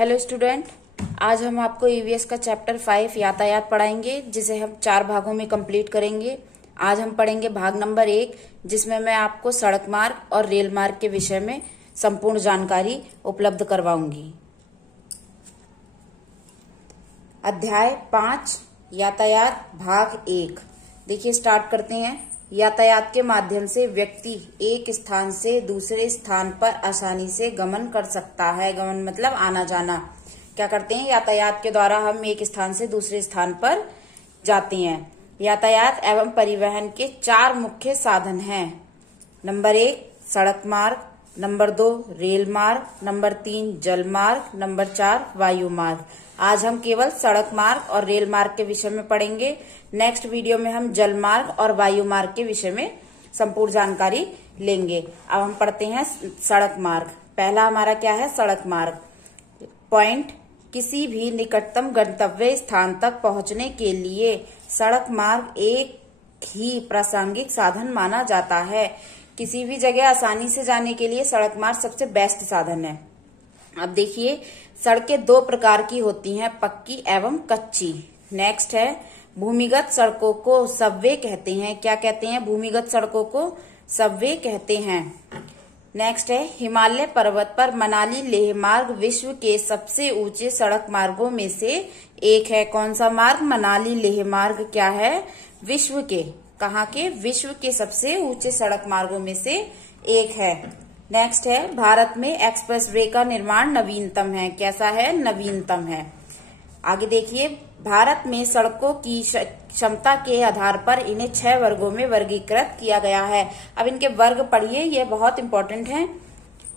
Hello student, आज हम आपको ईवीएस का चैप्टर 5 यातायात पढ़ाएंगे, जिसे हम 4 भागों में कंप्लीट करेंगे। आज हम पढ़ेंगे भाग नंबर 1, जिसमें मैं आपको सड़क मार्ग और रेल मार्ग के विषय में संपूर्ण जानकारी उपलब्ध करवाऊंगी। अध्याय 5 यातायात भाग 1। देखिए, स्टार्ट करते हैं। यातायात के माध्यम से व्यक्ति एक स्थान से दूसरे स्थान पर आसानी से गमन कर सकता है। गमन मतलब आना जाना। क्या करते हैं? यातायात के द्वारा हम एक स्थान से दूसरे स्थान पर जाते हैं। यातायात एवं परिवहन के 4 मुख्य साधन हैं। नंबर 1 सड़क मार्ग, नंबर 2 रेल मार्ग, नंबर 3 जल मार्ग, नंबर 4 वायु मार्ग। आज हम केवल सड़क मार्ग और रेल मार्ग के विषय में पढ़ेंगे। नेक्स्ट वीडियो में हम जल मार्ग और वायु मार्ग के विषय में संपूर्ण जानकारी लेंगे। अब हम पढ़ते हैं सड़क मार्ग। पहला हमारा क्या है? सड़क मार्ग। पॉइंट: किसी भी निकटतम गंतव्य स्थान तक पहुंचने के लिए सड़क मार्ग एक ही प्रासंगिक साधन माना जाता है। किसी भी जगह आसानी से जाने के लिए सड़क मार्ग सबसे बेस्ट साधन है। अब देखिए, सड़कें 2 प्रकार की होती हैं, पक्की एवं कच्ची। नेक्स्ट है, भूमिगत सड़कों को सबवे कहते हैं। क्या कहते हैं? भूमिगत सड़कों को सबवे कहते हैं। नेक्स्ट है, हिमालय पर्वत पर मनाली लेह मार्ग विश्व के सबसे ऊंचे सड़क मार्गों में से एक है। कौन सा मार्ग? मनाली लेह मार्ग क्या है? विश्व के, कहाँ के? विश्व के सबसे ऊंचे सड़क मार्गों में से एक है। नेक्स्ट है, भारत में एक्सप्रेसवे का निर्माण नवीनतम है। कैसा है? नवीनतम है। आगे देखिए, भारत में सड़कों की क्षमता के आधार पर इन्हें 6 वर्गों में वर्गीकृत किया गया है। अब इनके वर्ग पढ़िए, ये बहुत इंपॉर्टेंट हैं।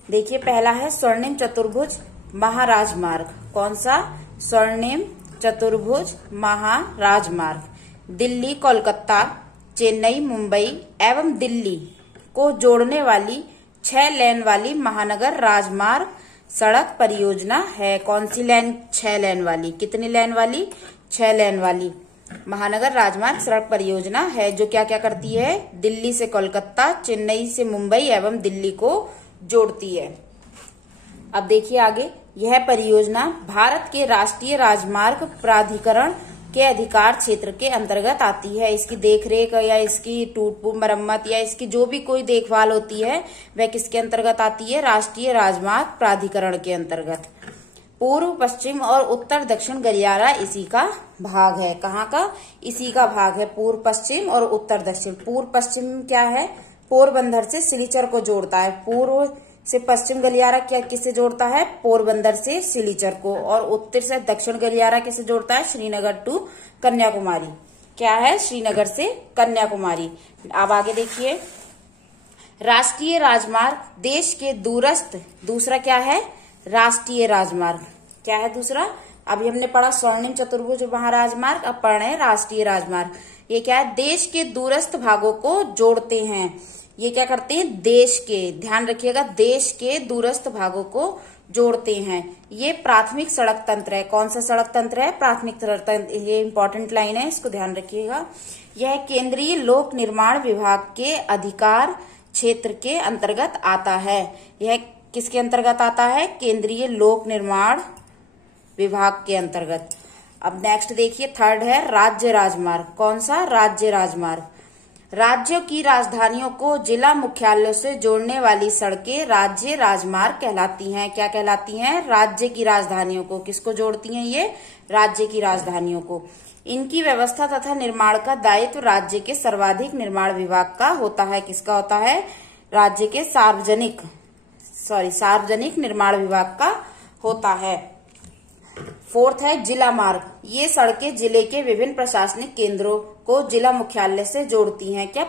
देखिए, पहला है स्वर्णिम चतुर्भुज महाराजमार्ग। कौन सा? स्वर्णिम चतुर्भुज महाराजमार्ग। दिल्ली, कोलकाता, चेन्नई, मुंबई एवं दिल्ली को जोड़ने वाली 6 लेन वाली महानगर राजमार्ग सड़क परियोजना है। कौन सी लेन? 6 लेन वाली। कितनी लेन वाली? 6 लेन वाली महानगर राजमार्ग सड़क परियोजना है, जो क्या क्या करती है? दिल्ली से कोलकाता, चेन्नई से मुंबई एवं दिल्ली को जोड़ती है। अब देखिए आगे, यह परियोजना भारत के राष्ट्रीय राजमार्ग प्राधिकरण के अधिकार क्षेत्र के अंतर्गत आती है। इसकी देखरेख या इसकी टूट मरम्मत या इसकी जो भी कोई देखभाल होती है, वह किसके अंतर्गत आती है? राष्ट्रीय राजमार्ग प्राधिकरण के अंतर्गत। पूर्व, पश्चिम और उत्तर दक्षिण गलियारा इसी का भाग है। कहाँ का? इसी का भाग है। पूर्व, पश्चिम और उत्तर दक्षिण। पूर्व पश्चिम क्या है? पोरबंदर से सिलीचर को जोड़ता है। पूर्व से पश्चिम गलियारा क्या किससे जोड़ता है? पोरबंदर से सिलीचर को। और उत्तर से दक्षिण गलियारा किससे जोड़ता है? श्रीनगर टू कन्याकुमारी। क्या है? श्रीनगर से कन्याकुमारी। अब आगे देखिए, राष्ट्रीय राजमार्ग देश के दूरस्थ। दूसरा क्या है? राष्ट्रीय राजमार्ग। क्या है दूसरा? अभी हमने पढ़ा स्वर्णिम चतुर्भुज महाराजमार्ग, अब पढ़ रहे हैं राष्ट्रीय राजमार्ग। ये क्या है? देश के दूरस्थ भागों को जोड़ते हैं। ये क्या करते हैं? देश के, ध्यान रखिएगा, देश के दूरस्थ भागों को जोड़ते हैं। ये प्राथमिक सड़क तंत्र है। कौन सा सड़क तंत्र है? प्राथमिक सड़क तंत्र। ये इंपॉर्टेंट लाइन है, इसको ध्यान रखिएगा। यह केंद्रीय लोक निर्माण विभाग के अधिकार क्षेत्र के अंतर्गत आता है। यह किसके अंतर्गत आता है? केंद्रीय लोक निर्माण विभाग के अंतर्गत। अब नेक्स्ट देखिए, थर्ड है राज्य राजमार्ग। कौन सा? राज्य राजमार्ग। राज्यों की राजधानियों को जिला मुख्यालयों से जोड़ने वाली सड़कें राज्य राजमार्ग कहलाती हैं। क्या कहलाती हैं? राज्य की राजधानियों को। किसको जोड़ती हैं ये? राज्य की राजधानियों को। इनकी व्यवस्था तथा निर्माण का दायित्व राज्य के सर्वाधिक निर्माण विभाग का होता है। किसका होता है? राज्य के सार्वजनिक निर्माण विभाग का होता है। फोर्थ है जिला मार्ग। ये सड़कें जिले के विभिन्न प्रशासनिक केंद्रों को जिला मुख्यालय से जोड़ती हैं। क्या?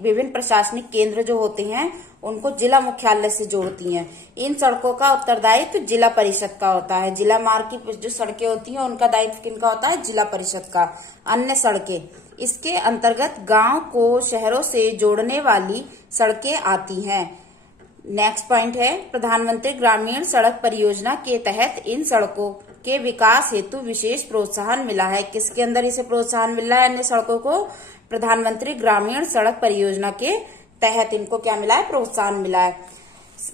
विभिन्न प्रशासनिक केंद्र जो होते हैं उनको जिला मुख्यालय से जोड़ती हैं। इन सड़कों का उत्तरदायित्व जिला परिषद का होता है। जिला मार्ग की जो सड़कें होती हैं उनका दायित्व किनका होता है? जिला परिषद का। अन्य सड़कें, इसके अंतर्गत गांव को शहरों से जोड़ने वाली सड़कें आती हैं। नेक्स्ट पॉइंट है, प्रधानमंत्री ग्रामीण सड़क परियोजना के तहत इन सड़कों के विकास हेतु विशेष प्रोत्साहन मिला है। किसके अंदर इसे प्रोत्साहन मिल रहा है? अन्य सड़कों को प्रधानमंत्री ग्रामीण सड़क परियोजना के तहत इनको क्या मिला है? प्रोत्साहन मिला है।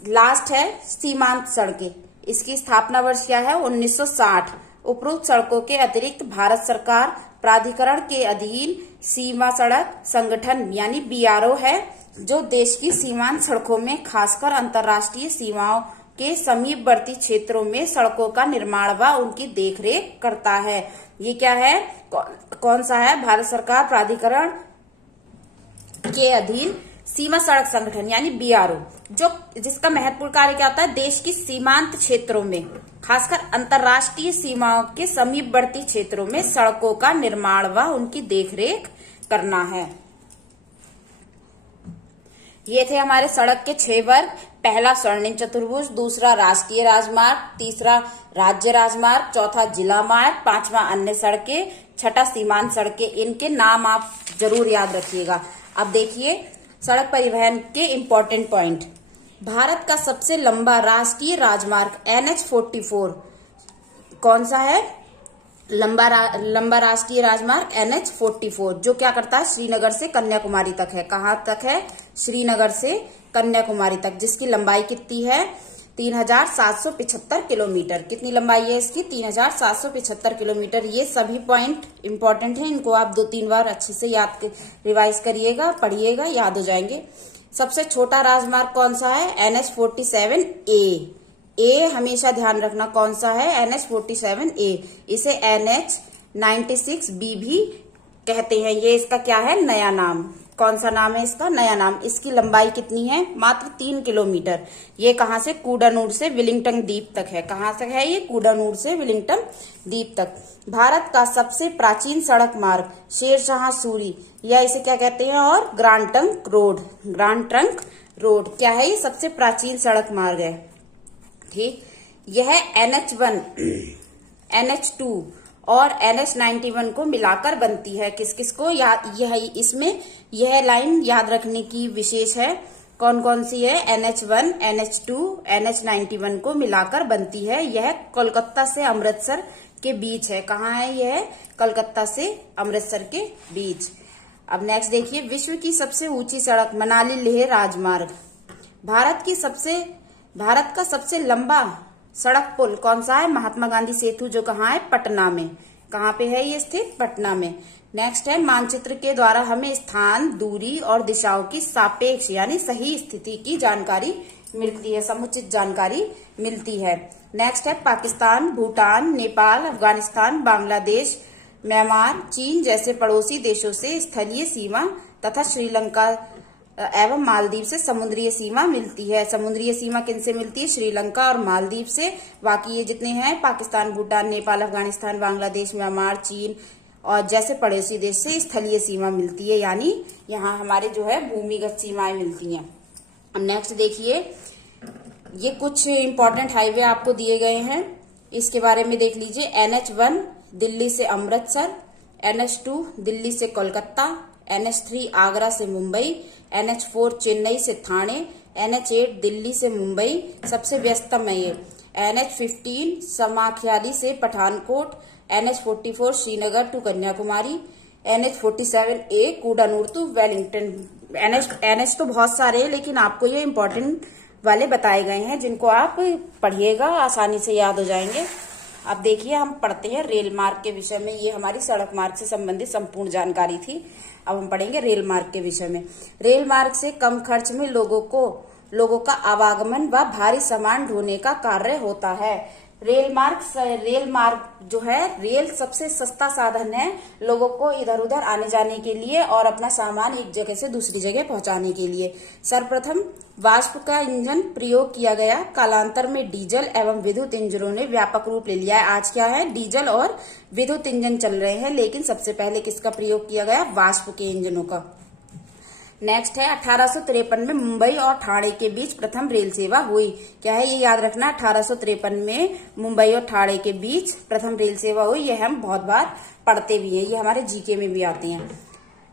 लास्ट है सीमांत सड़कें। इसकी स्थापना वर्ष क्या है? 1960। उपरोक्त सड़कों के अतिरिक्त भारत सरकार प्राधिकरण के अधीन सीमा सड़क संगठन यानी BRO है, जो देश की सीमांत सड़कों में खासकर अंतर्राष्ट्रीय सीमाओं के समीपवर्ती क्षेत्रों में सड़कों का निर्माण व उनकी देखरेख करता है। ये क्या है? कौन सा है? भारत सरकार प्राधिकरण के अधीन सीमा सड़क संगठन यानी BRO, जिसका महत्वपूर्ण कार्य क्या होता है? देश की सीमांत क्षेत्रों में खासकर अंतर्राष्ट्रीय सीमाओं के समीपवर्ती क्षेत्रों में सड़कों का निर्माण व उनकी देखरेख करना है। ये थे हमारे सड़क के 6 वर्ग। पहला स्वर्णिम चतुर्भुज, दूसरा राष्ट्रीय राजमार्ग, तीसरा राज्य राजमार्ग, चौथा जिला मार्ग, पांचवा अन्य सड़कें, छठा सीमांत सड़कें। इनके नाम आप जरूर याद रखिएगा। अब देखिए सड़क परिवहन के इम्पोर्टेंट पॉइंट। भारत का सबसे लंबा राष्ट्रीय राजमार्ग NH-44 कौन सा है? लंबा राष्ट्रीय राजमार्ग NH-44, जो क्या करता है? श्रीनगर से कन्याकुमारी तक है। कहाँ तक है? श्रीनगर से कन्याकुमारी तक, जिसकी लंबाई कितनी है? 3775 किलोमीटर। कितनी लंबाई है इसकी? 3775 किलोमीटर। ये सभी पॉइंट इंपॉर्टेंट हैं, इनको आप 2-3 बार अच्छे से रिवाइज करिएगा, पढ़िएगा, याद हो जाएंगे। सबसे छोटा राजमार्ग कौन सा है? NH-47A। ए हमेशा ध्यान रखना कौन सा है? NH-47A। इसे NH-96B भी कहते हैं। ये इसका क्या है? नया नाम। कौन सा नाम है इसका? नया नाम। इसकी लंबाई कितनी है? मात्र 3 किलोमीटर। ये कहाँ से? कूडानूर से विलिंगटन द्वीप तक है। कहाँ तक है ये? कूडानूर से विलिंगटन द्वीप तक। भारत का सबसे प्राचीन सड़क मार्ग शेरशाह सूरी, या इसे क्या कहते हैं? और grand trunk road. Grand trunk road क्या है? ये सबसे प्राचीन सड़क मार्ग है। ठीक, यह NH1, NH2 और NH91 को मिलाकर बनती है। किस किस को? इसमें यह लाइन याद रखने की विशेष है। कौन कौन सी है? NH1, NH2, NH91 को मिलाकर बनती है। यह कोलकाता से अमृतसर के बीच है। कहाँ है यह? कलकत्ता से अमृतसर के बीच। अब नेक्स्ट देखिए, विश्व की सबसे ऊंची सड़क मनाली लेह राजमार्ग। भारत का सबसे लंबा सड़क पुल कौन सा है? महात्मा गांधी सेतु, जो कहाँ है? पटना में। कहाँ पे है ये स्थित? पटना में। नेक्स्ट है, मानचित्र के द्वारा हमें स्थान, दूरी और दिशाओं की सापेक्ष यानी सही स्थिति की जानकारी मिलती है, समुचित जानकारी मिलती है। नेक्स्ट है, पाकिस्तान, भूटान, नेपाल, अफगानिस्तान, बांग्लादेश, म्यांमार, चीन जैसे पड़ोसी देशों से स्थलीय सीमा तथा श्रीलंका एवं मालदीव से समुद्रीय सीमा मिलती है। समुद्रीय सीमा किनसे मिलती है? श्रीलंका और मालदीव से। बाकी ये जितने हैं पाकिस्तान, भूटान, नेपाल, अफगानिस्तान, बांग्लादेश, म्यांमार, चीन और जैसे पड़ोसी देश से स्थलीय सीमा मिलती है, यानी यहाँ हमारे जो है भूमिगत सीमाएं मिलती हैं। अब नेक्स्ट देखिए, ये कुछ इंपॉर्टेंट हाईवे आपको दिए गए हैं, इसके बारे में देख लीजिए। NH1 दिल्ली से अमृतसर, NH2 दिल्ली से कोलकाता, NH3 आगरा से मुंबई, NH4 चेन्नई से ठाणे, NH8 दिल्ली से मुंबई, सबसे व्यस्तम है ये। NH15 समाख्याली से Pathankot, NH44 Srinagar to Kanyakumari, NH47A Kudanur to Wellington. NH तो बहुत सारे हैं, लेकिन आपको ये इम्पोर्टेंट वाले बताए गए हैं, जिनको आप पढ़िएगा, आसानी से याद हो जाएंगे। अब देखिए, हम पढ़ते हैं रेल मार्ग के विषय में। ये हमारी सड़क मार्ग से संबंधित संपूर्ण जानकारी थी। अब हम पढ़ेंगे रेल मार्ग के विषय में। रेल मार्ग से कम खर्च में लोगों का आवागमन व भारी सामान ढोने का कार्य होता है। रेल मार्ग जो है, रेल सबसे सस्ता साधन है लोगों को इधर उधर आने जाने के लिए और अपना सामान एक जगह से दूसरी जगह पहुंचाने के लिए। सर्वप्रथम वाष्प का इंजन प्रयोग किया गया। कालांतर में डीजल एवं विद्युत इंजनों ने व्यापक रूप ले लिया है। आज क्या है? डीजल और विद्युत इंजन चल रहे हैं, लेकिन सबसे पहले किसका प्रयोग किया गया? वाष्प के इंजनों का। नेक्स्ट है, 1853 में मुंबई और ठाणे के बीच प्रथम रेल सेवा हुई। क्या है? ये याद रखना, 1853 में मुंबई और ठाणे के बीच प्रथम रेल सेवा हुई। ये हम बहुत बार पढ़ते भी हैं, ये हमारे जीके में भी आती हैं।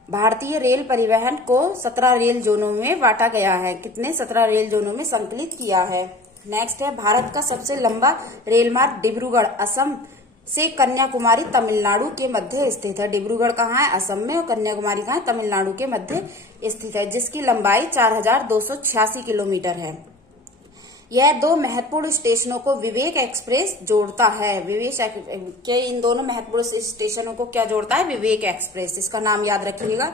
भारतीय रेल परिवहन को 17 रेल जोनों में बांटा गया है। कितने? 17 रेल जोनों में संकलित किया है। नेक्स्ट है, भारत का सबसे लंबा रेल मार्ग डिब्रूगढ़ असम से कन्याकुमारी तमिलनाडु के मध्य स्थित है। डिब्रूगढ़ कहाँ है? असम में। और कन्याकुमारी कहाँ है? तमिलनाडु के मध्य स्थित है, जिसकी लंबाई 4286 किलोमीटर है। यह 2 महत्वपूर्ण स्टेशनों को विवेक एक्सप्रेस जोड़ता है। विवेक के इन दोनों महत्वपूर्ण स्टेशनों को क्या जोड़ता है? विवेक एक्सप्रेस। इसका नाम याद रखिएगा।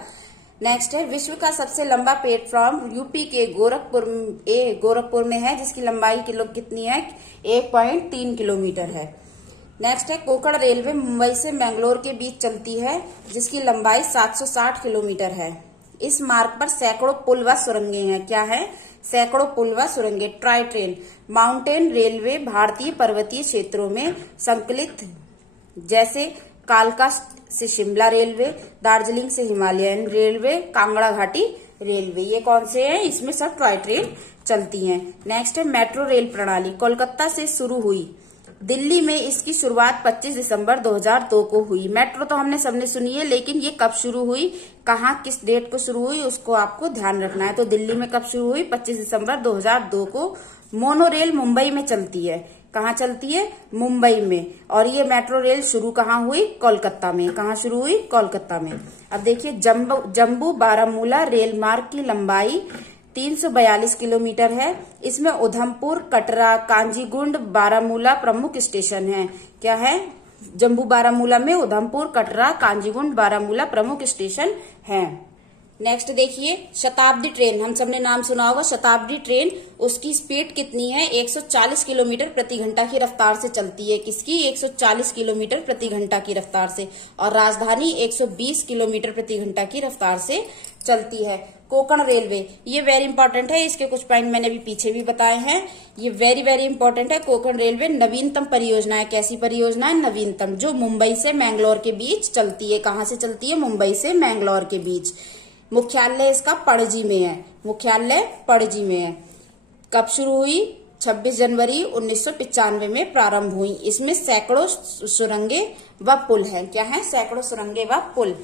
नेक्स्ट है विश्व का सबसे लंबा प्लेटफॉर्म यूपी के गोरखपुर में है, जिसकी लंबाई कितनी है? 1.3 किलोमीटर है। नेक्स्ट है कोंकण रेलवे मुंबई से मैंगलोर के बीच चलती है, जिसकी लंबाई 760 किलोमीटर है। इस मार्ग पर सैकड़ों पुल व सुरंगें हैं। क्या है? सैकड़ों पुल व सुरंगें। Toy train. माउंटेन रेलवे भारतीय पर्वतीय क्षेत्रों में संकलित, जैसे कालका से शिमला रेलवे, दार्जिलिंग से हिमालयन रेलवे, कांगड़ा घाटी रेलवे। ये कौन से हैं? इसमें सब टॉय ट्रेन चलती हैं। नेक्स्ट है मेट्रो रेल प्रणाली। कोलकाता से शुरू हुई, दिल्ली में इसकी शुरुआत 25 दिसंबर 2002 को हुई। मेट्रो तो हमने सबने सुनी है, लेकिन ये कब शुरू हुई, कहाँ, किस डेट को शुरू हुई, उसको आपको ध्यान रखना है। तो दिल्ली में कब शुरू हुई? 25 दिसंबर 2002 को। मोनो रेल मुंबई में चलती है। कहाँ चलती है? मुंबई में। और ये मेट्रो रेल शुरू कहाँ हुई? कोलकाता में। कहाँ शुरू हुई? कोलकाता में। अब देखिए जम्मू बारामूला रेल मार्ग की लंबाई 342 किलोमीटर है। इसमें उधमपुर, कटरा, कांजीगुंड, बारामूला प्रमुख स्टेशन हैं। क्या है? जम्मू बारामूला में उधमपुर, कटरा, कांजीगुंड, बारामूला प्रमुख स्टेशन हैं। नेक्स्ट देखिए शताब्दी ट्रेन। हम सबने नाम सुना होगा शताब्दी ट्रेन। उसकी स्पीड कितनी है? 140 किलोमीटर प्रति घंटा की रफ्तार से चलती है। किसकी? 140 किलोमीटर प्रति घंटा की रफ्तार से। और राजधानी 120 किलोमीटर प्रति घंटा की रफ्तार से चलती है। कोंकण रेलवे, ये वेरी इंपॉर्टेंट है। इसके कुछ पॉइंट मैंने भी पीछे भी बताए हैं। ये वेरी वेरी इंपॉर्टेंट है। कोंकण रेलवे नवीनतम परियोजना है। कैसी परियोजना है? नवीनतम, जो मुंबई से मैंगलोर के बीच चलती है। कहाँ से चलती है? मुंबई से मैंगलोर के बीच। मुख्यालय इसका पणजी में है। मुख्यालय पणजी में है। कब शुरू हुई? 26 जनवरी 1995 में प्रारंभ हुई। इसमें सैकड़ों सुरंगें व पुल हैं। क्या है? सैकड़ों सुरंगें व पुल।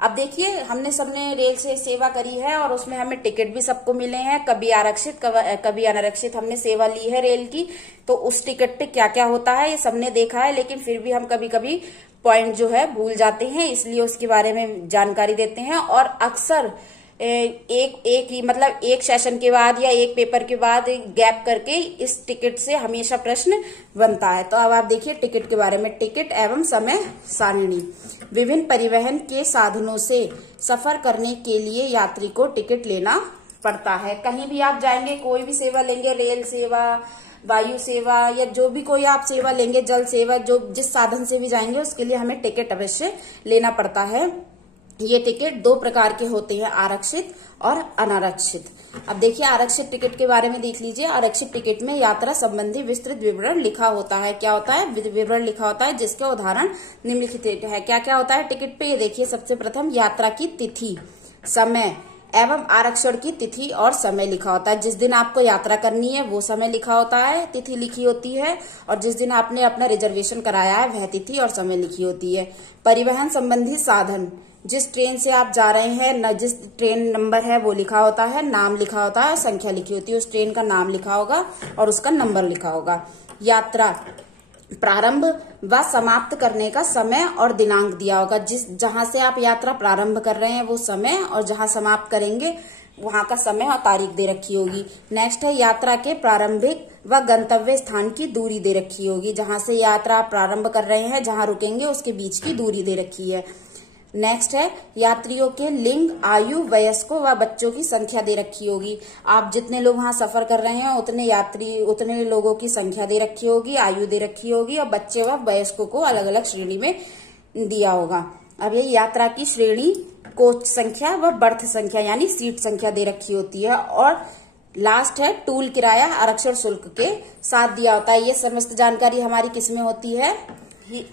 अब देखिए हमने सबने रेल से सेवा करी है और उसमें हमें टिकट भी सबको मिले हैं, कभी आरक्षित कभी अनारक्षित हमने सेवा ली है रेल की। तो उस टिकट पे क्या क्या होता है ये सबने देखा है, लेकिन फिर भी हम कभी कभी पॉइंट जो है भूल जाते हैं, इसलिए उसके बारे में जानकारी देते हैं। और अक्सर एक सेशन के बाद या एक पेपर के बाद गैप करके इस टिकट से हमेशा प्रश्न बनता है। तो अब आप देखिए टिकट के बारे में। टिकट एवं समय सारिणी। विभिन्न परिवहन के साधनों से सफर करने के लिए यात्री को टिकट लेना पड़ता है। कहीं भी आप जाएंगे, कोई भी सेवा लेंगे, रेल सेवा, वायु सेवा या जो भी कोई आप सेवा लेंगे, जल सेवा, जो जिस साधन से भी जाएंगे उसके लिए हमें टिकट अवश्य लेना पड़ता है। ये टिकट 2 प्रकार के होते हैं, आरक्षित और अनारक्षित। अब देखिए आरक्षित टिकट के बारे में देख लीजिए। आरक्षित टिकट में यात्रा संबंधी विस्तृत विवरण लिखा होता है। क्या होता है? विवरण लिखा होता है, जिसके उदाहरण निम्नलिखित है। क्या क्या होता है टिकट पे? ये देखिए सबसे प्रथम यात्रा की तिथि, समय एवं आरक्षण की तिथि और समय लिखा होता है। जिस दिन आपको यात्रा करनी है वो समय लिखा होता है, तिथि लिखी होती है, और जिस दिन आपने अपना रिजर्वेशन कराया है वह तिथि और समय लिखी होती है। परिवहन संबंधी साधन, जिस ट्रेन से आप जा रहे हैं, जिस ट्रेन नंबर है वो लिखा होता है, नाम लिखा होता है, संख्या लिखी होती है, उस ट्रेन का नाम लिखा होगा और उसका नंबर लिखा होगा। यात्रा प्रारंभ व समाप्त करने का समय और दिनांक दिया होगा। जहां से आप यात्रा प्रारंभ कर रहे हैं वो समय, और जहां समाप्त करेंगे वहां का समय और तारीख दे रखी होगी। नेक्स्ट है यात्रा के प्रारंभिक व गंतव्य स्थान की दूरी दे रखी होगी। जहां से यात्रा आप प्रारंभ कर रहे हैं, जहां रुकेंगे उसके बीच की दूरी दे रखी है। नेक्स्ट है यात्रियों के लिंग, आयु, वयस्कों व बच्चों की संख्या दे रखी होगी। आप जितने लोग वहां सफर कर रहे हैं उतने लोगों की संख्या दे रखी होगी, आयु दे रखी होगी, और बच्चे व वयस्कों को अलग अलग श्रेणी में दिया होगा। अब ये यात्रा की श्रेणी, कोच संख्या व बर्थ संख्या यानी सीट संख्या दे रखी होती है। और लास्ट है टूल किराया आरक्षण शुल्क के साथ दिया होता है। ये समस्त जानकारी हमारी किसमें होती है?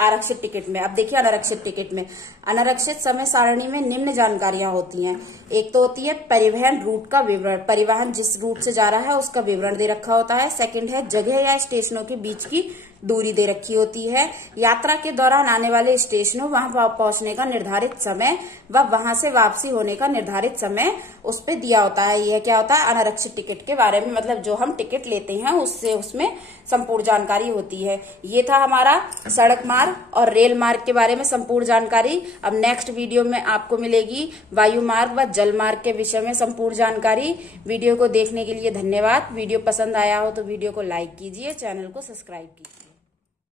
आरक्षित टिकट में। अब देखिए अनारक्षित टिकट में, अनारक्षित समय सारणी में निम्न जानकारियां होती हैं। एक तो होती है परिवहन रूट का विवरण, परिवहन जिस रूट से जा रहा है उसका विवरण दे रखा होता है। सेकंड है जगह या स्टेशनों के बीच की दूरी दे रखी होती है। यात्रा के दौरान आने वाले स्टेशनों, वहां पहुंचने का निर्धारित समय व वहां से वापसी होने का निर्धारित समय उस पे दिया होता है। यह क्या होता है? अनारक्षित टिकट के बारे में, मतलब जो हम टिकट लेते हैं उसमें संपूर्ण जानकारी होती है। ये था हमारा सड़क मार्ग और रेल मार्ग के बारे में संपूर्ण जानकारी। अब नेक्स्ट वीडियो में आपको मिलेगी वायु मार्ग व जल मार्ग के विषय में संपूर्ण जानकारी। वीडियो को देखने के लिए धन्यवाद। वीडियो पसंद आया हो तो वीडियो को लाइक कीजिए, चैनल को सब्सक्राइब कीजिए।